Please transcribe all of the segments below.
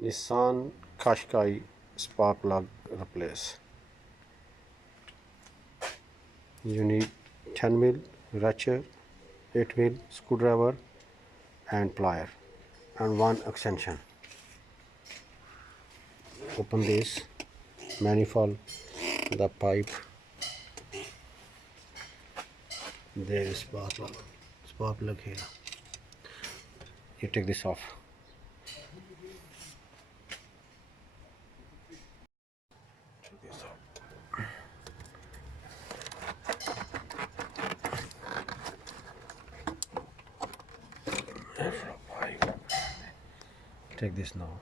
Nissan Qashqai spark plug replace. You need 10 mil ratchet, 8 mil screwdriver and plier and one extension. Open this manifold, the pipe. There is spark plug here. You take this off. Take this now.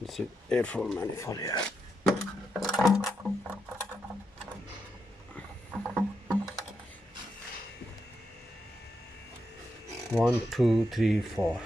This is airflow manifold here. One, two, three, four.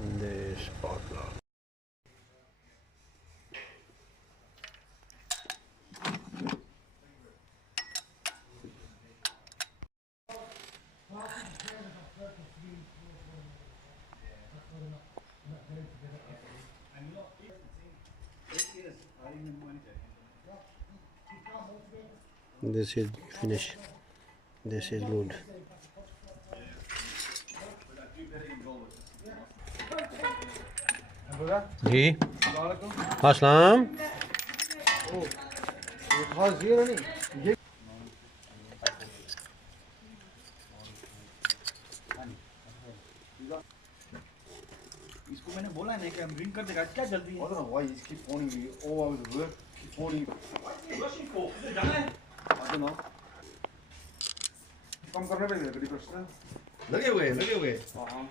This spark plug. This is finished. This is good. जी अस्सलाम इसको मैंने बोला है ना कि हम ring कर देगा क्या जल्दी है why is keep phoning me all hours of work keep phoning rushing for जाना है I don't know काम करने पे लगे प्रश्न लगे हुए हां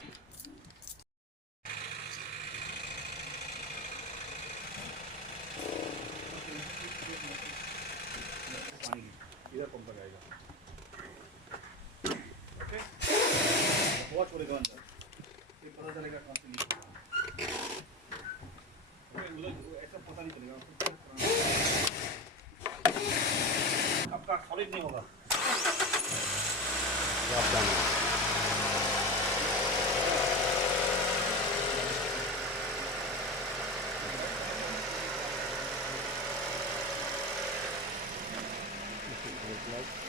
पानी इधर पंप लगाएगा ओके वॉच बोलेगा अंदर ये पता चलेगा कहां से लीक ऐसा पता नहीं चलेगा आपका सॉलिड नहीं होगा Like